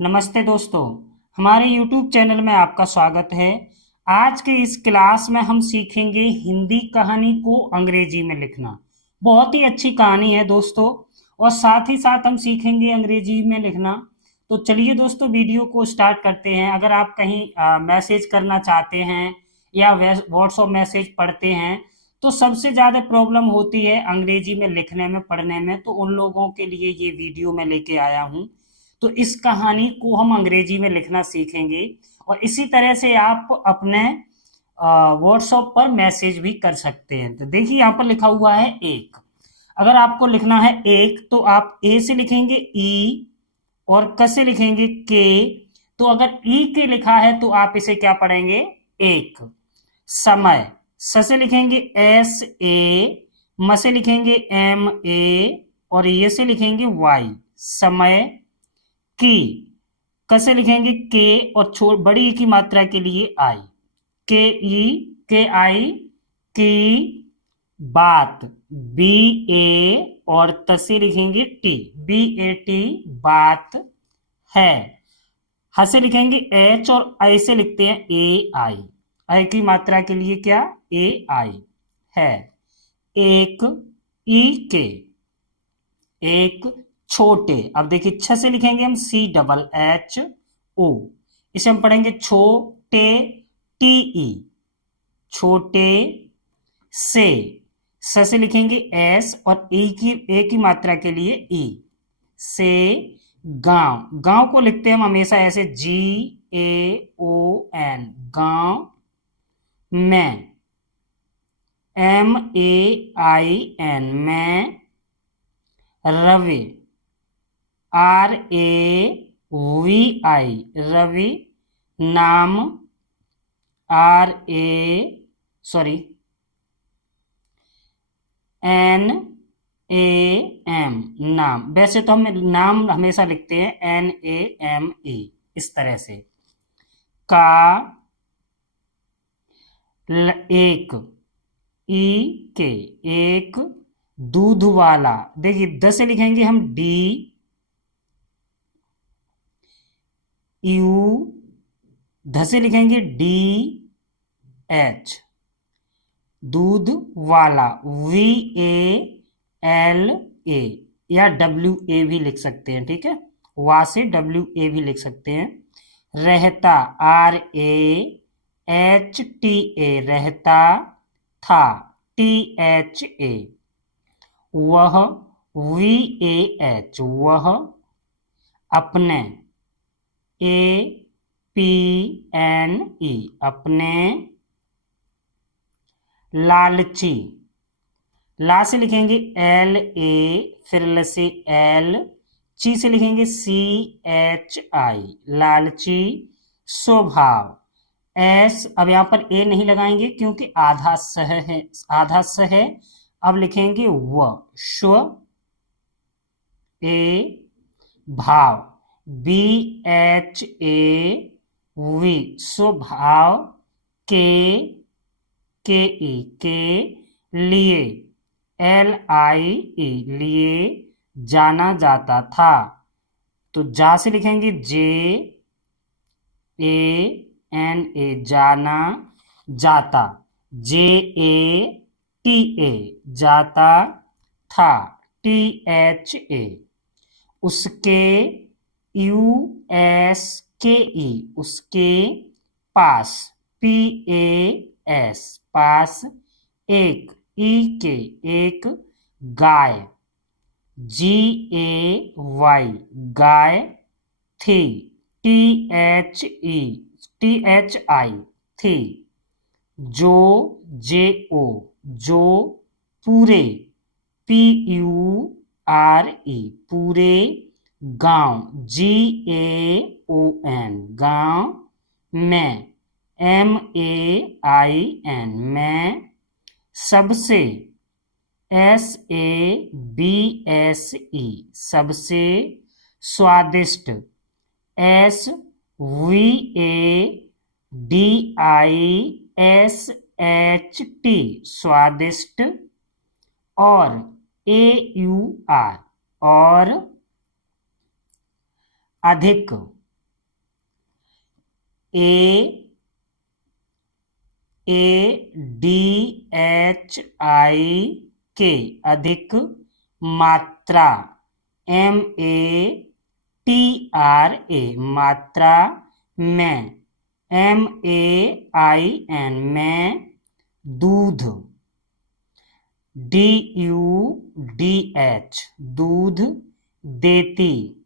नमस्ते दोस्तों, हमारे YouTube चैनल में आपका स्वागत है। आज के इस क्लास में हम सीखेंगे हिंदी कहानी को अंग्रेजी में लिखना। बहुत ही अच्छी कहानी है दोस्तों, और साथ ही साथ हम सीखेंगे अंग्रेजी में लिखना। तो चलिए दोस्तों, वीडियो को स्टार्ट करते हैं। अगर आप कहीं मैसेज करना चाहते हैं या व्हाट्सएप मैसेज पढ़ते हैं तो सबसे ज़्यादा प्रॉब्लम होती है अंग्रेजी में लिखने में, पढ़ने में। तो उन लोगों के लिए ये वीडियो मैं लेके आया हूँ। तो इस कहानी को हम अंग्रेजी में लिखना सीखेंगे, और इसी तरह से आप अपने व्हाट्सएप पर मैसेज भी कर सकते हैं। तो देखिए, यहाँ पर लिखा हुआ है एक। अगर आपको लिखना है एक तो आप ए से लिखेंगे ई, और क से लिखेंगे के। तो अगर ई के लिखा है तो आप इसे क्या पढ़ेंगे? एक। समय, स से लिखेंगे एस ए, म से लिखेंगे एम ए, और ये से लिखेंगे वाई। समय की, कैसे लिखेंगे के, और बड़ी ई की मात्रा के लिए आई। के ई, के आई की। बात, बी ए, और त से लिखेंगे टी, बी ए टी, बात है। ह से लिखेंगे एच, और आई से लिखते हैं ए आई। आई की मात्रा के लिए क्या? ए आई है। एक, ई के, एक। छोटे, अब देखिए छ से लिखेंगे हम सी डबल एच ओ, इसे हम पढ़ेंगे छोटे, टी ई, छोटे से। से लिखेंगे एस, और ए की मात्रा के लिए ई, से। गांव, गांव को लिखते हैं हम हमेशा ऐसे जी ए ओ एन, गांव में। एम ए आई एन, में। Ravi, R A V I, Ravi नाम। R A sorry N A M, नाम। वैसे तो हम नाम हमेशा लिखते हैं एन ए एम ई, इस तरह से। का, एक, ई के, एक। दूध वाला, देखिए द से लिखेंगे हम डी यू, ध से लिखेंगे डी एच, दूध वाला। वी ए एल ए, या डब्ल्यू ए भी लिख सकते हैं, ठीक है। वा से डब्ल्यू ए भी लिख सकते हैं। रहता, R A H T A, रहता था, टी एच ए। वह, वी ए एच, वह। अपने, ए पी एन ई, अपने। लालची, ला से लिखेंगे एल ए, फिर ल से एल, ची से लिखेंगे सी एच आई, लालची। स्वभाव, एस, अब यहां पर ए नहीं लगाएंगे क्योंकि आधा सह है, आधा स है। अब लिखेंगे व, स्व ए। भाव, बी एच ए वी, स्वभाव। के ई, के। लिए, एल आई ई, लिए। जाना जाता था, तो जा से लिखेंगे जे ए एन ए, जाना जाता। जे ए टी ए, जाता था, टी एच ए। उसके, यू एस के ई, उसके पास, पी ए एस, पास। एक, ई के, एक। गाय, जी ए वाई, गाय थी, T H E, T H I, थी। जो, जे ओ, जो। पूरे, पी यू आर ई, पूरे। गांव, जी ए ओ एन, गांव में। एम ए आई एन, में। सबसे, S A B S E, सबसे। स्वादिष्ट, S V A D I S H T, स्वादिष्ट। और, ए यू आर, और। अधिक, ADHIK अधिक, मात्रा MATRA मात्रा, में MAIN में, दूध DUDH दूध, देती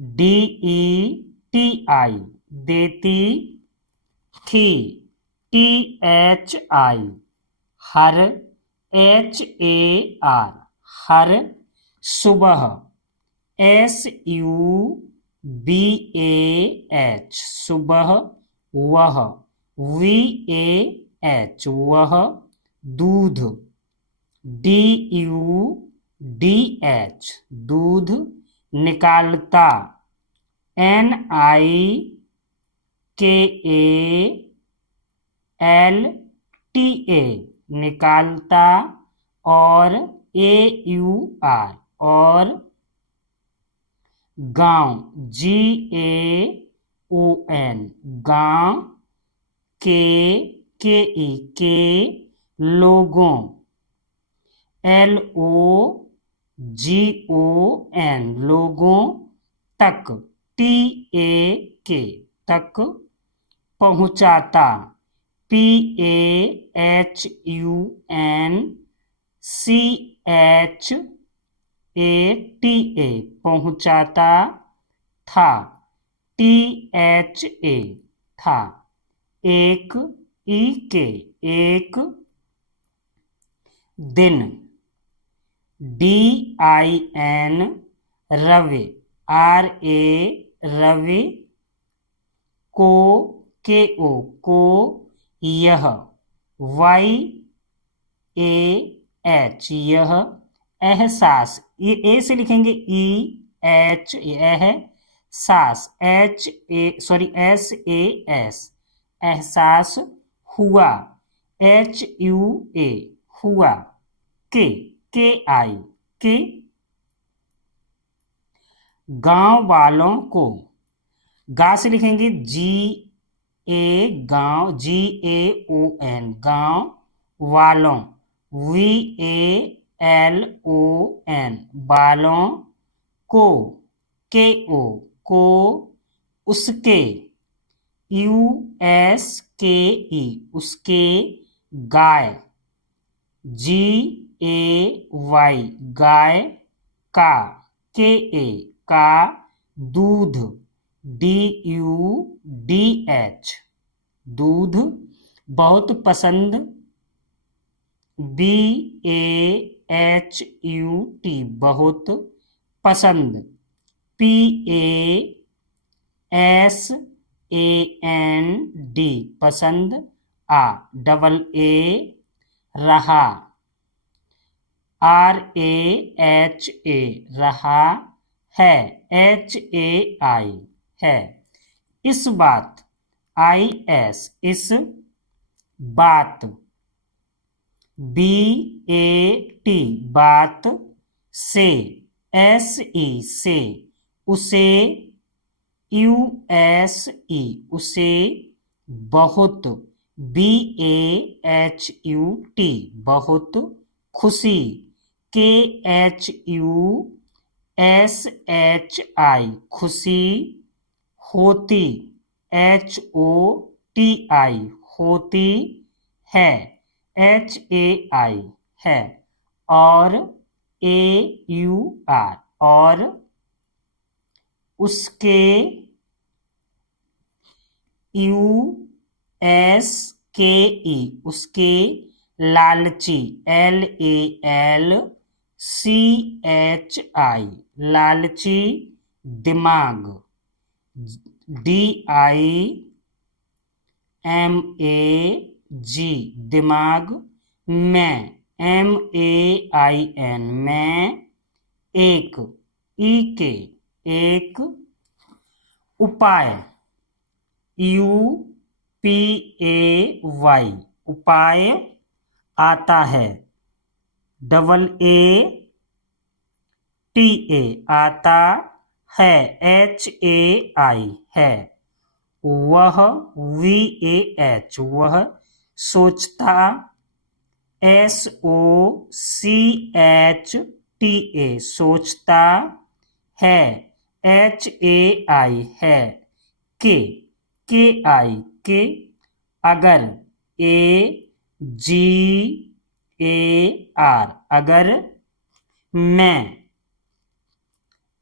DETI देती थी, THI हर, HAR हर, सुबह SUBAH सुबह, वह VAH वह, दूध DUDH दूध, निकालता NIKALTA निकालता, और AUR और, गांव GAON गांव, के लोगों LOGON लोगों, तक TAK तक, पहुंचाता PAHUNCHATA पहुंचाता, था THA था, एक EK एक, दिन DIN रवि RA रवि, को को, यह YAH यह, एहसास ये ए से लिखेंगे EH एहसास SAS एहसास, हुआ HUA हुआ, KI के, गांव वालों को, गा से लिखेंगे गांव GAON गांव वालों, VALON बालों, को उसके, USKE उसके, गाय GAY गाय, का का, दूध DUDH दूध, बहुत पसंद BAHUT बहुत पसंद, PASAND पसंद, AA रहा, RAHA रहा है, HAI है, इस बात IS इस बात, BAT बात, से SE से, उसे USE उसे, बहुत BAHUT बहुत, खुशी KHUSHI खुशी, होती HOTI होती है, HAI है, और AUR और, उसके USKE उसके, लालची LALCHI लालची, दिमाग DIMAG दिमाग, में MAIN में, एक EK एक, उपाय UPAY उपाय, आता है AATA आता है, HAI है, वह, VAH, वह सोचता, SOCHTA, सोचता है, HAI, है, KI, के, अगर, AGAR, अगर, मैं,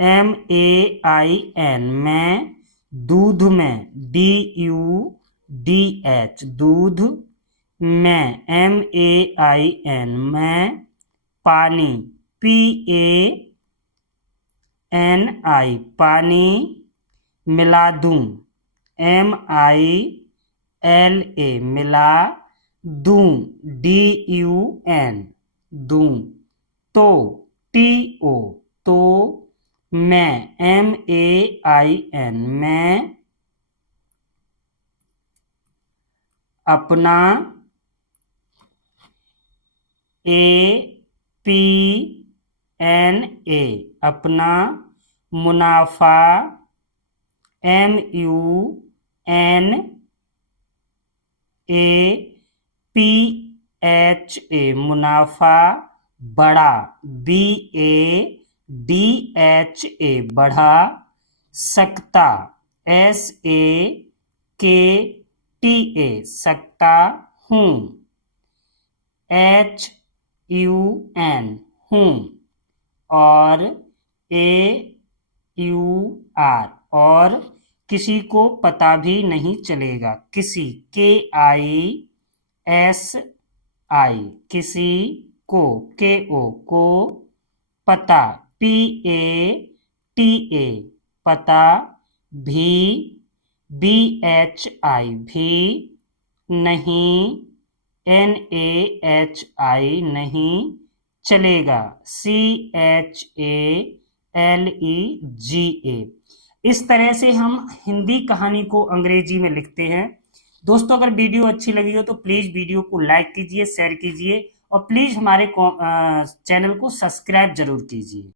MAIN, मैं, दूध में, DUDH, दूध में, MAIN, मैं, पानी, PANI, पानी, मिला दूं, MILA, मिला दूं, DUN, दूं, तो, TO, तो, मैं, MAIN, मैं, अपना, APNA, अपना, मुनाफा, MUNAPHA, मुनाफा, बड़ा, BADHA, बढ़ा, सकता, SAKTA, सकता हूँ, HUN, हूँ, और AUR, और किसी को पता भी नहीं चलेगा, किसी, KISI, किसी को, KO, को, पता, PATA, पता, भी, BHI, भी, नहीं, NAHI, नहीं, चलेगा, CHALEGA। इस तरह से हम हिंदी कहानी को अंग्रेजी में लिखते हैं। दोस्तों, अगर वीडियो अच्छी लगी हो तो प्लीज़ वीडियो को लाइक कीजिए, शेयर कीजिए और प्लीज़ हमारे चैनल को सब्सक्राइब जरूर कीजिए।